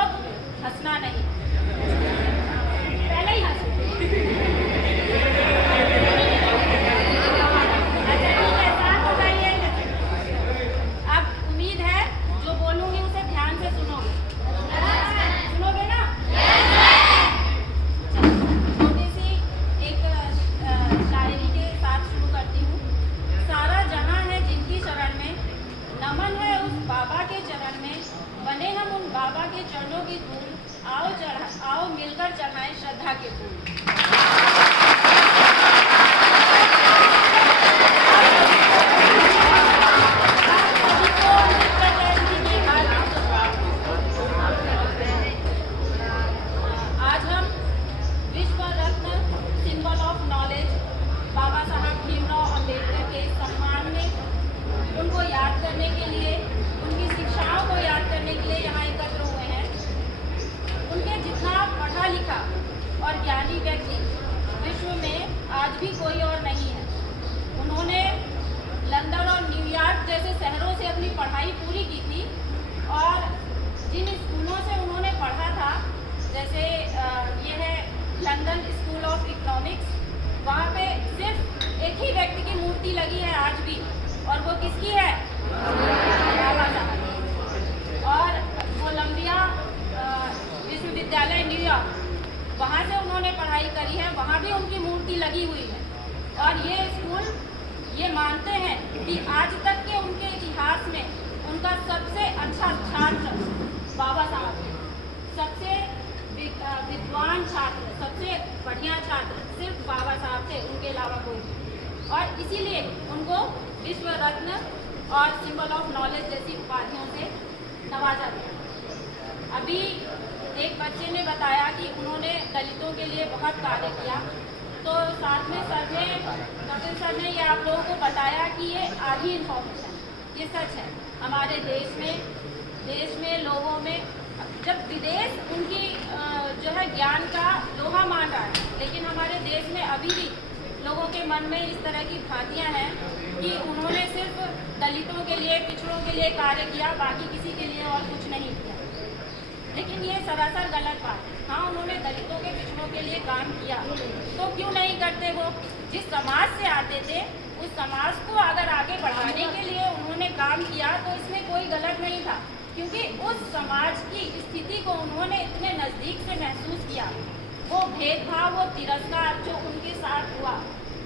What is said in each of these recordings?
लोग हंसना नहीं, पहले ही हंसो। अच्छा ठीक है, शांत हो जाइए। अब उम्मीद है जो बोलूंगी उसे ध्यान से सुनोगे, सुनोगे ना? छोटी सी एक शायरी के साथ शुरू करती हूँ। सारा जहां है जिनकी शरण में, नमन है उस बाबा के चरण में, बने हम उन बाबा के चरणों की धूल, आओ मिलकर चढ़ाएं श्रद्धा के फूल। आज हम विश्व रत्न सिंबल ऑफ नॉलेज बाबा साहब भीमराव अम्बेडकर के सम्मान में उनको याद करने के लिए, उनकी शिक्षाओं को याद करने के लिए यहाँ एकत्र हुए हैं। उनके जितना पढ़ा लिखा और ज्ञानी व्यक्ति विश्व में आज भी कोई और नहीं है। उन्होंने लंदन और न्यूयॉर्क जैसे शहरों से अपनी पढ़ाई पूरी की थी और जिन स्कूलों से उन्होंने पढ़ा था, जैसे ये है लंदन स्कूल ऑफ इकोनॉमिक्स, वहाँ पे सिर्फ एक ही व्यक्ति की मूर्ति लगी है आज भी, और वो किसकी है? बाबा साहब। और कोलंबिया विश्वविद्यालय न्यूयॉर्क, वहाँ से उन्होंने पढ़ाई करी है, वहाँ भी उनकी मूर्ति लगी हुई है। और ये स्कूल ये मानते हैं कि आज तक के उनके इतिहास में उनका सबसे अच्छा छात्र बाबा साहब है। सबसे विद्वान छात्र, सबसे बढ़िया छात्र सिर्फ बाबा साहब थे, उनके अलावा कोई नहीं। और इसीलिए उनको विश्व रत्न और सिंबल ऑफ नॉलेज जैसी उपाधियों से नवाजा गया। अभी एक बच्चे ने बताया कि उन्होंने दलितों के लिए बहुत कार्य किया, तो साथ में कपिल सर ने ये आप लोगों को बताया कि ये आधी इन्फॉर्मेशन, ये सच है। हमारे देश में लोगों में, जब विदेश उनकी जो है ज्ञान का लोहा मान रहा है, लेकिन हमारे देश में अभी भी लोगों के मन में इस तरह की भ्रांतियाँ हैं कि उन्होंने सिर्फ दलितों के लिए, पिछड़ों के लिए कार्य किया, बाकी किसी के लिए और कुछ नहीं किया। लेकिन ये सरासर गलत बात है। हाँ, उन्होंने दलितों के, पिछड़ों के लिए काम किया, तो क्यों नहीं करते? वो जिस समाज से आते थे उस समाज को अगर आगे बढ़ाने के लिए उन्होंने काम किया तो इसमें कोई गलत नहीं था, क्योंकि उस समाज की स्थिति को उन्होंने इतने नज़दीक से महसूस किया। वो भेदभाव, वो तिरस्कार जो उनके साथ हुआ,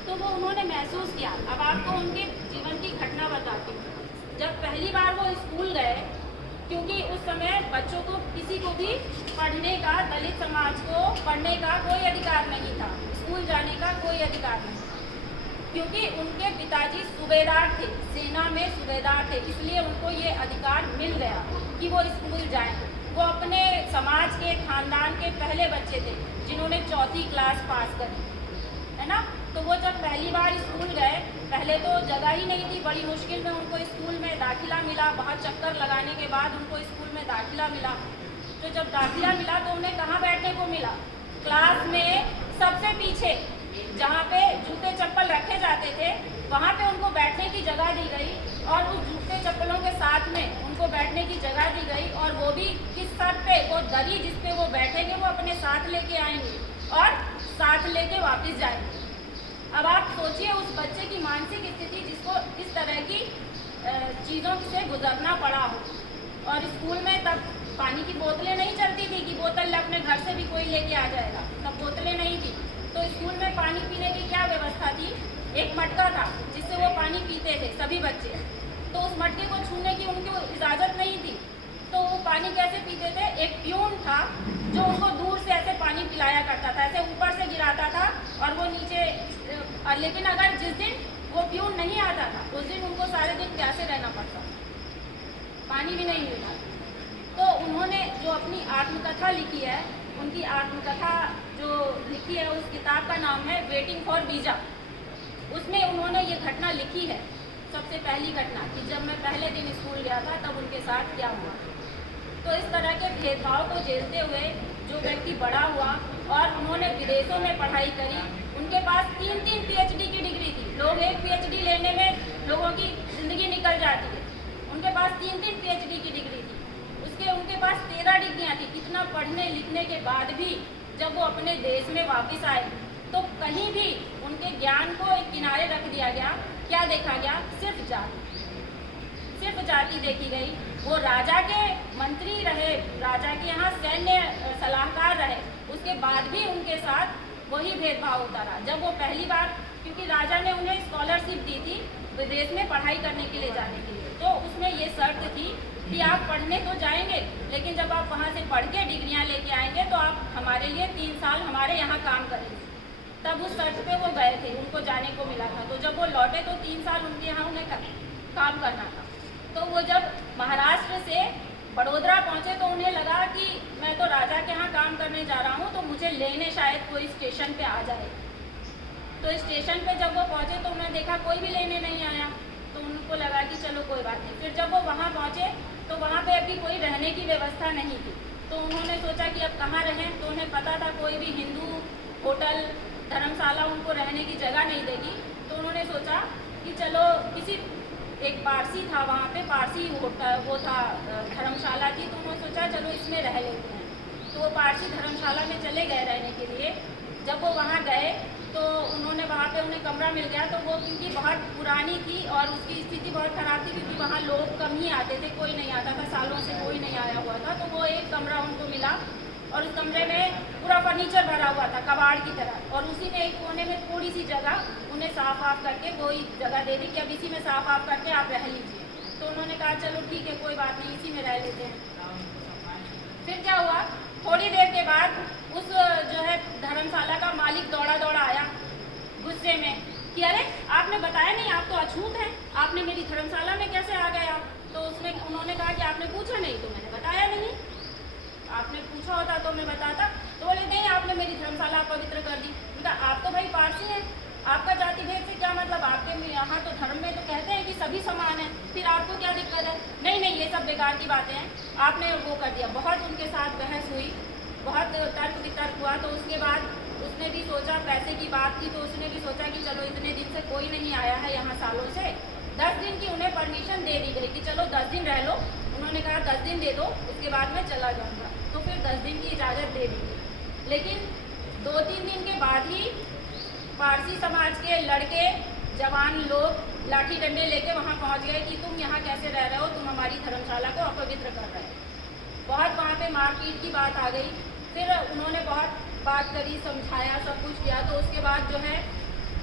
तो वो उन्होंने महसूस किया। अब आपको उनके जीवन की घटना बताती हूँ। जब पहली बार वो स्कूल गए, क्योंकि उस समय बच्चों को, किसी को भी पढ़ने का, दलित समाज को पढ़ने का कोई अधिकार नहीं था, स्कूल जाने का कोई अधिकार नहीं था, क्योंकि उनके पिताजी सूबेदार थे, सेना में सूबेदार थे, इसलिए उनको ये अधिकार मिल गया कि वो स्कूल जाएं। वो अपने समाज के, खानदान के पहले बच्चे थे जिन्होंने 4वीं क्लास पास करी, है ना। तो वो जब पहली बार स्कूल गए, पहले तो जगह ही नहीं थी, बड़ी मुश्किल में उनको स्कूल में दाखिला मिला। बहुत चक्कर लगाने के बाद उनको स्कूल में दाखिला मिला। तो जब दाखिला मिला तो उन्हें कहाँ बैठने को मिला? क्लास में सबसे पीछे, जहाँ पे जूते चप्पल रखे जाते थे, वहाँ पे उनको बैठने की जगह दी गई, और उस जूते चप्पलों के साथ में उनको बैठने की जगह दी गई। और वो भी किस शर्त पे? वो दरी जिस पे वो बैठेंगे वो अपने साथ लेके आएंगे और साथ लेके वापस जाएंगे। अब आप सोचिए उस बच्चे की मानसिक स्थिति, जिसको इस तरह की चीज़ों से गुजरना पड़ा हो। और स्कूल में तब पानी की बोतलें नहीं चलती थी कि बोतल अपने घर से भी कोई लेके आ जाएगा, तब बोतलें नहीं थी। तो स्कूल में पानी पीने की क्या व्यवस्था थी? एक मटका था जिससे वो पानी पीते थे सभी बच्चे। तो उस मटके को छूने की उनको इजाज़त नहीं थी, तो वो पानी कैसे पीते थे? एक प्यून था जो उनको दूर से ऐसे पानी पिलाया करता था, ऐसे ऊपर से गिराता था और वो नीचे। लेकिन अगर जिस दिन वो प्यून नहीं आता था, उस दिन उनको सारे दिन प्यासे रहना पड़ता, पानी भी नहीं मिलता। तो उन्होंने जो अपनी आत्मकथा लिखी है, उनकी आत्मकथा जो लिखी है, उस किताब का नाम है वेटिंग फॉर वीज़ा। उसमें उन्होंने ये घटना लिखी है, सबसे पहली घटना, कि जब मैं पहले दिन स्कूल गया था तब उनके साथ क्या हुआ। तो इस तरह के भेदभाव को झेलते हुए जो व्यक्ति बड़ा हुआ और उन्होंने विदेशों में पढ़ाई करी, उनके पास 3-3 PhD की डिग्री थी। लोग एक PhD लेने में लोगों की ज़िंदगी निकल जाती है, उनके पास 3-3 PhD की डिग्री थी। जिसके उनके पास 13 डिग्रियाँ थी, कितना पढ़ने लिखने के बाद भी जब वो अपने देश में वापस आए तो कहीं भी उनके ज्ञान को एक किनारे रख दिया गया। क्या देखा गया? सिर्फ जाति देखी गई। वो राजा के मंत्री रहे, राजा के यहाँ सैन्य सलाहकार रहे, उसके बाद भी उनके साथ वही भेदभाव होता रहा। जब वो पहली बार, क्योंकि राजा ने उन्हें स्कॉलरशिप दी थी विदेश में पढ़ाई करने के लिए जाने के लिए, तो उसमें ये शर्त थी कि आप पढ़ने तो जाएंगे, लेकिन जब आप वहाँ से पढ़ के डिग्रियाँ लेके आएंगे तो आप हमारे लिए 3 साल हमारे यहाँ काम करेंगे। तब उस शर्त पे वो गए थे, उनको जाने को मिला था। तो जब वो लौटे तो 3 साल उनके यहाँ उन्हें काम करना था। तो वो जब महाराष्ट्र से बड़ोदरा पहुँचे तो उन्हें लगा कि मैं तो राजा के यहाँ काम करने जा रहा हूँ, तो मुझे लेने शायद कोई स्टेशन पे आ जाए। तो स्टेशन पे जब वो पहुँचे तो उन्होंने देखा कोई भी लेने नहीं आया, तो उनको लगा कि चलो कोई बात नहीं। फिर जब वो वहाँ पहुँचे तो वहाँ पे अभी कोई रहने की व्यवस्था नहीं थी, तो उन्होंने सोचा कि अब कहाँ रहें। तो उन्हें पता था कोई भी हिंदू होटल धर्मशाला उनको रहने की जगह नहीं देगी। तो उन्होंने सोचा कि चलो किसी, एक पारसी था वहाँ पे, पारसी होटल वो था, धर्मशाला थी, तो उन्होंने सोचा चलो इसमें रह लेते हैं। तो वो पारसी धर्मशाला में चले गए रहने के लिए। जब वो वहाँ गए तो उन्होंने वहाँ पे उन्हें कमरा मिल गया। तो वो क्योंकि बहुत पुरानी थी और उसकी स्थिति बहुत ख़राब थी, क्योंकि वहाँ लोग कम ही आते थे, कोई नहीं आता था, सालों से कोई नहीं आया हुआ था। तो वो एक कमरा उनको मिला और उस कमरे में पूरा फर्नीचर भरा हुआ था कबाड़ की तरह, और उसी में एक कोने में थोड़ी सी जगह उन्हें साफ करके वही जगह दे दी कि अब इसी में साफ करके आप रह लीजिए। तो उन्होंने कहा चलो ठीक है, कोई बात नहीं, इसी में रह लेते हैं। फिर क्या हुआ, थोड़ी देर के बाद उस जो है धर्मशाला का मालिक दौड़ा आया गुस्से में कि अरे आपने बताया नहीं, आप तो अछूत हैं, आपने मेरी धर्मशाला में कैसे आ गए आप? तो उसमें उन्होंने कहा कि आपने पूछा नहीं, तो मैंने बताया नहीं, आपने पूछा होता तो मैं बताता। तो बोले नहीं, आपने मेरी धर्मशाला पवित्र कर दी। उनका आप तो भाई पारसी हैं, आपका जाति भेद से क्या मतलब? आपके यहाँ तो धर्म में तो कहते हैं कि सभी समान हैं, फिर आपको क्या दिक्कत है? नहीं, ये सब बेकार की बातें हैं, आपने वो कर दिया। बहुत उनके साथ बहस हुई, बहुत तर्क वितर्क हुआ। तो उसके बाद उसने भी सोचा, पैसे की बात थी, तो उसने भी सोचा कि चलो इतने दिन से कोई नहीं आया है यहाँ सालों से, 10 दिन की उन्हें परमिशन दे दी गई कि चलो 10 दिन रह लो। उन्होंने कहा 10 दिन दे दो, उसके बाद मैं चला जाऊँगा। तो फिर 10 दिन की इजाज़त दे दी गई। लेकिन 2-3 दिन के बाद ही पारसी समाज के लड़के, जवान लोग लाठी डंडे लेके वहाँ पहुँच गए कि तुम यहाँ कैसे रह रहे हो, तुम हमारी धर्मशाला को अपवित्र कर रहे हो। बहुत वहाँ पे मारपीट की बात आ गई। फिर उन्होंने बहुत बात करी, समझाया, सब कुछ किया। तो उसके बाद जो है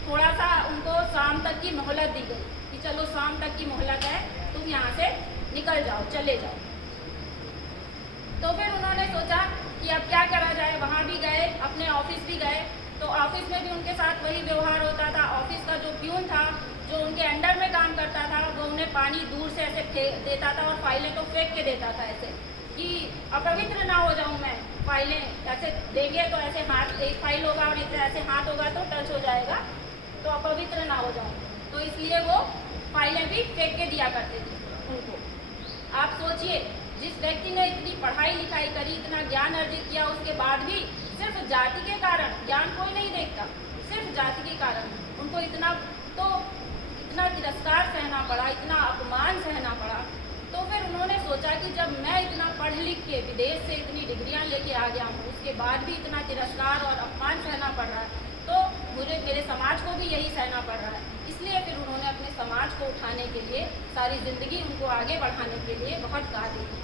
थोड़ा सा उनको शाम तक की मोहलत दी गई कि चलो शाम तक की मोहलत है, तुम यहाँ से निकल जाओ, चले जाओ। तो फिर उन्होंने सोचा कि अब क्या करा जाए। वहाँ भी गए, अपने ऑफिस भी गए, तो ऑफिस में भी उनके साथ वही व्यवहार होता था। ऑफिस का जो प्यून था, जो उनके अंडर में काम करता था, वो उन्हें पानी दूर से ऐसे फेंक देता था और फाइलें तो फेंक के देता था ऐसे कि अपवित्र ना हो जाऊँ मैं। फाइलें ऐसे देंगे तो ऐसे हाथ, एक फाइल होगा और ऐसे हाथ होगा तो टच हो जाएगा, तो अपवित्र ना हो जाऊँ, तो इसलिए वो फाइलें भी फेंक के दिया करते थे उनको। आप सोचिए, जिस व्यक्ति ने इतनी पढ़ाई लिखाई करी, इतना ज्ञान अर्जित किया, उसके बाद भी सिर्फ जाति के कारण, ज्ञान कोई नहीं देखता, सिर्फ जाति के कारण उनको इतना तिरस्कार सहना पड़ा, इतना अपमान सहना पड़ा। तो फिर उन्होंने सोचा कि जब मैं इतना पढ़ लिख के विदेश से इतनी डिग्रियां लेके आ गया हूँ, उसके बाद भी इतना तिरस्कार और अपमान सहना पड़ रहा है, तो मुझे, मेरे समाज को भी यही सहना पड़ रहा है। इसलिए फिर उन्होंने अपने समाज को उठाने के लिए, सारी ज़िंदगी उनको आगे बढ़ाने के लिए बहुत गाली दी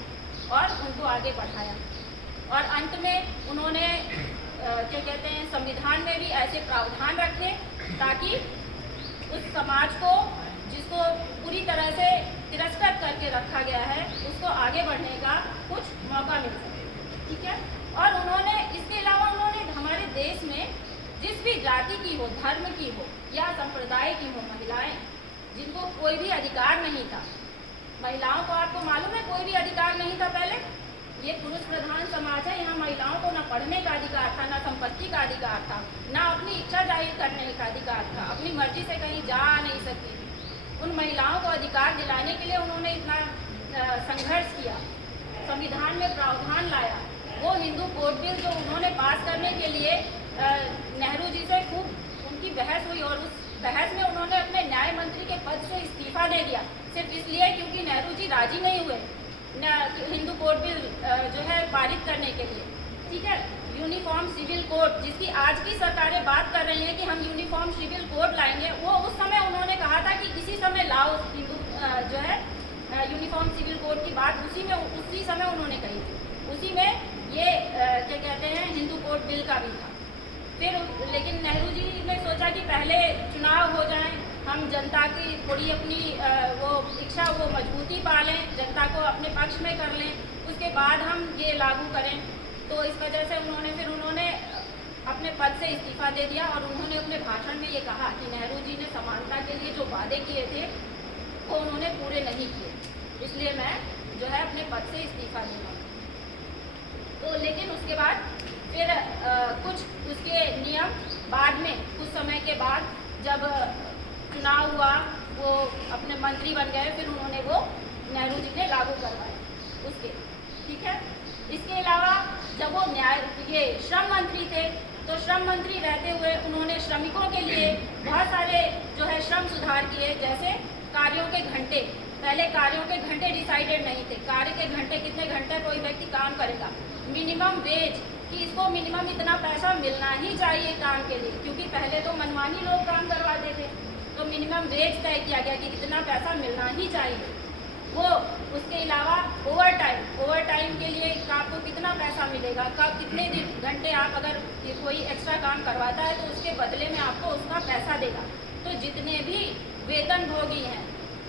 और उनको आगे बढ़ाया। और अंत में उन्होंने क्या कहते हैं, संविधान में भी ऐसे प्रावधान रखे ताकि उस समाज को, जिसको पूरी तरह से तिरस्कृत करके रखा गया है, उसको आगे बढ़ने का कुछ मौका मिल सके। ठीक है। और उन्होंने इसके अलावा उन्होंने हमारे देश में जिस भी जाति की हो, धर्म की हो या संप्रदाय की हो महिलाएं, जिनको कोई भी अधिकार नहीं था, महिलाओं को आपको मालूम है कोई भी अधिकार नहीं था पहले। ये पुरुष प्रधान समाज है, यहाँ महिलाओं को ना पढ़ने का अधिकार था, ना संपत्ति का अधिकार था, ना अपनी इच्छा जाहिर करने का अधिकार था, अपनी मर्जी से कहीं जा नहीं सकती थी। उन महिलाओं को अधिकार दिलाने के लिए उन्होंने इतना संघर्ष किया, संविधान में प्रावधान लाया। वो हिंदू कोड बिल जो उन्होंने पास करने के लिए नेहरू जी से खूब उनकी बहस हुई, और उस बहस में उन्होंने अपने न्याय मंत्री के पद से इस्तीफा दे दिया, सिर्फ इसलिए क्योंकि नेहरू जी राजी नहीं हुए। हिंदू कोड बिल जो है पारित करने के लिए, ठीक है। यूनिफॉर्म सिविल कोड, जिसकी आज की सरकारें बात कर रही हैं कि हम यूनिफॉर्म सिविल कोड लाएंगे, वो उस समय उन्होंने कहा था कि इसी समय लाओ हिंदू जो है यूनिफॉर्म सिविल कोड की बात उसी समय उन्होंने कही थी। उसी में ये क्या कहते हैं हिंदू कोड बिल का भी था। फिर लेकिन नेहरू जी ने सोचा कि पहले चुनाव हो जाएं, हम जनता की थोड़ी अपनी वो इच्छा वो मजबूती पा लें, जनता को अपने पक्ष में कर लें, उसके बाद हम ये लागू करें। तो इस वजह से उन्होंने अपने पद से इस्तीफा दे दिया और उन्होंने अपने भाषण में ये कहा कि नेहरू जी ने समानता के लिए जो वादे किए थे वो उन्होंने पूरे नहीं किए, इसलिए मैं जो है अपने पद से इस्तीफा दूंगा। तो लेकिन उसके बाद फिर कुछ उसके नियम बाद में कुछ समय के बाद जब चुनाव हुआ, वो अपने मंत्री बन गए, फिर उन्होंने वो नेहरू जी ने लागू करवाए उसके, ठीक है। इसके अलावा जब वो ये श्रम मंत्री थे, तो श्रम मंत्री रहते हुए उन्होंने श्रमिकों के लिए बहुत सारे जो है श्रम सुधार किए, जैसे कार्यों के घंटे। पहले कार्यों के घंटे डिसाइडेड नहीं थे, कार्य के घंटे कितने घंटे कोई व्यक्ति काम करेगा। मिनिमम वेज कि इसको मिनिमम इतना पैसा मिलना ही चाहिए काम के लिए, क्योंकि पहले तो मनमानी लोग काम करवाते थे, तो मिनिमम वेज तय किया गया कि इतना पैसा मिलना ही चाहिए। वो उसके अलावा ओवर टाइम के लिए आपको कितना पैसा मिलेगा, कब कितने दिन घंटे आप अगर कोई एक्स्ट्रा काम करवाता है तो उसके बदले में आपको उसका पैसा देगा। तो जितने भी वेतनभोगी हैं,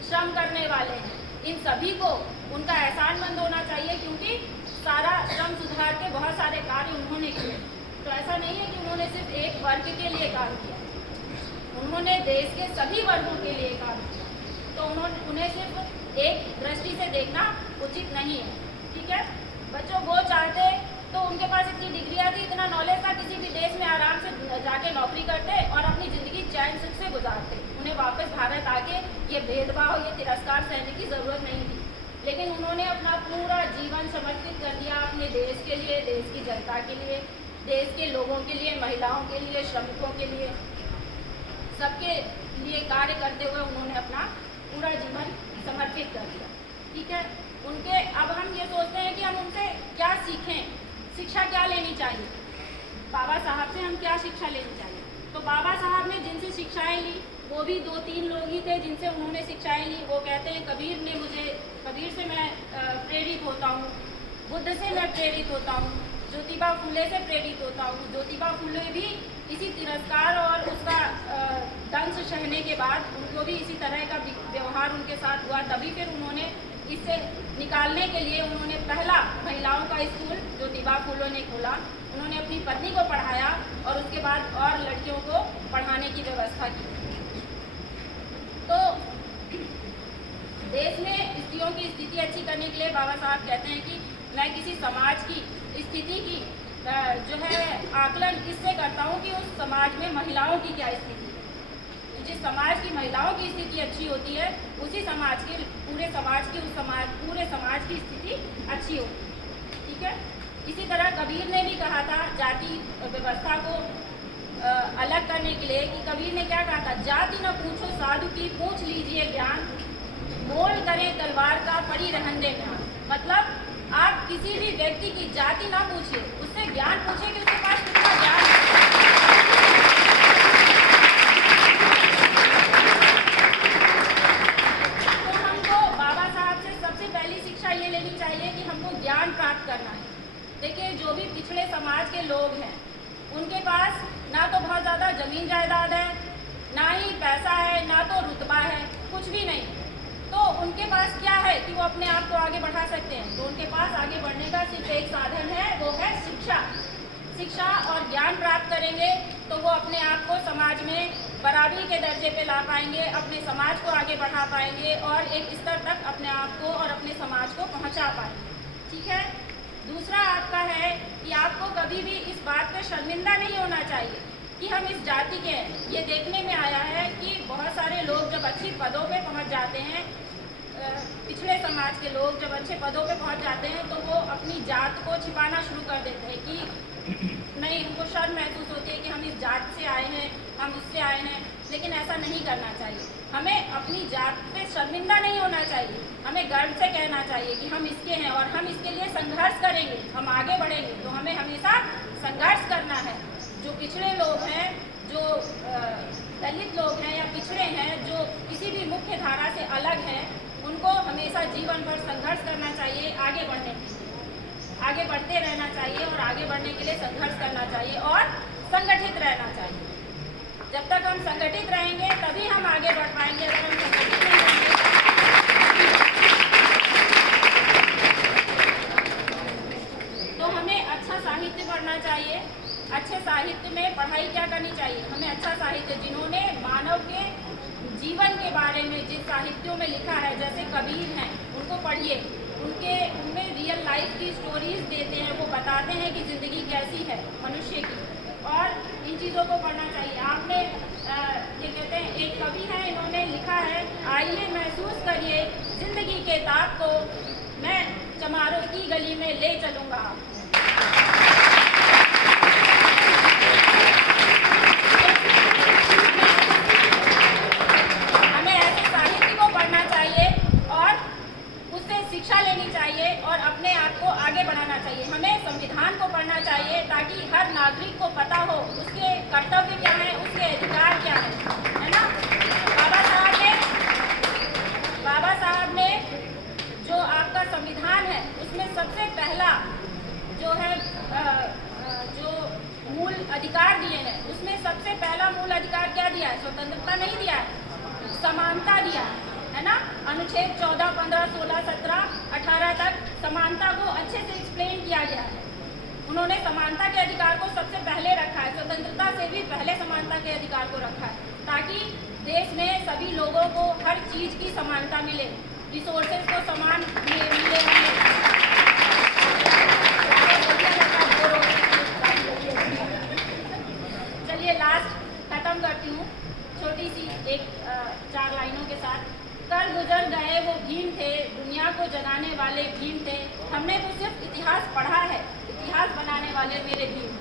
श्रम करने वाले हैं, इन सभी को उनका एहसानमंद होना चाहिए, क्योंकि सारा श्रम सुधार के बहुत सारे कार्य उन्होंने किए। तो ऐसा नहीं है कि उन्होंने सिर्फ एक वर्ग के लिए काम किया, उन्होंने देश के सभी वर्गों के लिए काम किया। तो उन्हें सिर्फ एक दृष्टि से देखना उचित नहीं है, ठीक है। बच्चों वो चाहते तो उनके पास इतनी डिग्रियाँ थी, इतना नॉलेज था, किसी भी देश में आराम से जाके नौकरी करते और अपनी ज़िंदगी चैन सुख से गुजारते। उन्हें वापस भारत आके ये भेदभाव, ये तिरस्कार सहने की ज़रूरत नहीं थी। लेकिन उन्होंने अपना पूरा जीवन समर्पित कर दिया अपने देश के लिए, देश की जनता के लिए, देश के लोगों के लिए, महिलाओं के लिए, श्रमिकों के लिए, सबके लिए कार्य करते हुए उन्होंने अपना पूरा जीवन समर्पित कर दिया, ठीक है। उनके अब हम ये सोचते हैं कि हम उनसे क्या सीखें, शिक्षा क्या लेनी चाहिए, बाबा साहब से हम क्या शिक्षा लेनी चाहिए। तो बाबा साहब ने जिनसे शिक्षाएं ली वो भी 2-3 लोग ही थे जिनसे उन्होंने शिक्षाएं ली। वो कहते हैं कबीर से मैं प्रेरित होता हूँ, बुद्ध से मैं प्रेरित होता हूँ, ज्योतिबा फुले से प्रेरित होता हूँ। ज्योतिबा फुले भी इसी तिरस्कार और उसका दंश सहने के बाद उनको भी इसी तरह का व्यवहार उनके साथ हुआ, तभी फिर उन्होंने इससे निकालने के लिए उन्होंने पहला महिलाओं का स्कूल ज्योतिबा फुले ने खोला। उन्होंने अपनी पत्नी को पढ़ाया और उसके बाद और लड़कियों को पढ़ाने की व्यवस्था की। तो देश में स्त्रियों की स्थिति अच्छी करने के लिए बाबा साहब कहते हैं कि मैं किसी समाज की स्थिति की जो है आकलन इससे करता हूँ कि उस समाज में महिलाओं की क्या स्थिति है। तो जिस समाज की महिलाओं की स्थिति अच्छी होती है उसी समाज की पूरे समाज की स्थिति अच्छी होती है, ठीक है। इसी तरह कबीर ने भी कहा था जाति व्यवस्था को अलग करने के लिए, कि कबीर ने क्या कहा था, जाति न पूछो साधु की पूछ लीजिए ज्ञान, मोल करें तलवार का पड़ी रहन दे ज्ञान। मतलब आप किसी भी व्यक्ति की जाति ना पूछिए, उससे ज्ञान पूछिए कि उसके पास कितना ज्ञान है। तो हमको बाबा साहब से सबसे पहली शिक्षा ये लेनी चाहिए कि हमको ज्ञान प्राप्त करना है। देखिए जो भी पिछड़े समाज के लोग हैं उनके पास ना तो बहुत ज़्यादा जमीन जायदाद है, ना ही पैसा है, ना तो रुतबा है, कुछ भी नहीं। तो उनके पास क्या है कि वो अपने आप को आगे बढ़ा सकते हैं। तो उनके पास आगे बढ़ने का सिर्फ एक साधन है, वो है शिक्षा। शिक्षा और ज्ञान प्राप्त करेंगे तो वो अपने आप को समाज में बराबरी के दर्जे पे ला पाएंगे, अपने समाज को आगे बढ़ा पाएंगे और एक स्तर तक अपने आप को और अपने समाज को पहुंचा पाएंगे, ठीक है। दूसरा आपका है कि आपको कभी भी इस बात पर शर्मिंदा नहीं होना चाहिए कि हम इस जाति के हैं। ये देखने में आया है कि बहुत सारे लोग जब अच्छी पदों पे पहुंच जाते हैं, पिछड़े समाज के लोग जब अच्छे पदों पे पहुंच जाते हैं तो वो अपनी जात को छिपाना शुरू कर देते हैं कि नहीं, उनको शर्म महसूस होती है कि हम इस जात से आए हैं हम इससे आए हैं, लेकिन ऐसा नहीं करना चाहिए। हमें अपनी जात पे शर्मिंदा नहीं होना चाहिए, हमें गर्व से कहना चाहिए कि हम इसके हैं और हम इसके लिए संघर्ष करेंगे, हम आगे बढ़ेंगे। तो हमें हमेशा संघर्ष करना है। जो पिछड़े लोग हैं, जो दलित लोग हैं या पिछड़े हैं, जो किसी भी मुख्य धारा से अलग हैं, उनको हमेशा जीवन भर संघर्ष करना चाहिए, आगे बढ़ने के लिए, आगे बढ़ते रहना चाहिए और आगे बढ़ने के लिए संघर्ष करना चाहिए और संगठित रहना चाहिए। जब तक हम संगठित रहेंगे तभी हम आगे बढ़ पाएंगे। अगर हम संगठित नहीं रहेंगे तो हमें अच्छा साहित्य पढ़ना चाहिए। अच्छे साहित्य में पढ़ाई क्या करनी चाहिए? हमें अच्छा साहित्य, जिन्होंने मानव के जीवन के बारे में जिस साहित्यों में लिखा है, जैसे कबीर हैं, उनको पढ़िए। उनमें रियल लाइफ की स्टोरीज देते हैं, वो बताते हैं कि ज़िंदगी कैसी है मनुष्य की, और इन चीज़ों को पढ़ना चाहिए। आपने ये कहते हैं, एक कवि है, इन्होंने लिखा है, आइए महसूस करिए ज़िंदगी के ताप को, मैं चमारों की गली में ले चलूँगा। हमें ऐसे साहित्य को पढ़ना चाहिए और उससे शिक्षा लेनी चाहिए और अपने आप को आगे बढ़ाना चाहिए। हमें संविधान को पढ़ना चाहिए ताकि हर नागरिक को पता हो उसके कर्तव्य क्या है, उसके अधिकार क्या है ना। बाबा साहब ने जो आपका संविधान है, उसमें सबसे पहला जो है जो मूल अधिकार दिए हैं, उसमें सबसे पहला मूल अधिकार क्या दिया है? स्वतंत्रता नहीं दिया है, समानता दिया है ना। अनुच्छेद 14, 15, 16, 17, 18 तक समानता को अच्छे से एक्सप्लेन किया गया है। उन्होंने समानता के अधिकार को सबसे पहले रखा है, स्वतंत्रता से भी पहले समानता के अधिकार को रखा है, ताकि देश में सभी लोगों को हर चीज़ की समानता मिले, रिसोर्सेज को समान मिले। चलिए लास्ट खत्म करती हूँ छोटी सी एक 4 लाइनों के साथ। कर गुजर गए वो भीम थे, दुनिया को जगाने वाले भीम थे, हमने तो सिर्फ इतिहास पढ़ा है, इतिहास बनाने वाले मेरे भीम।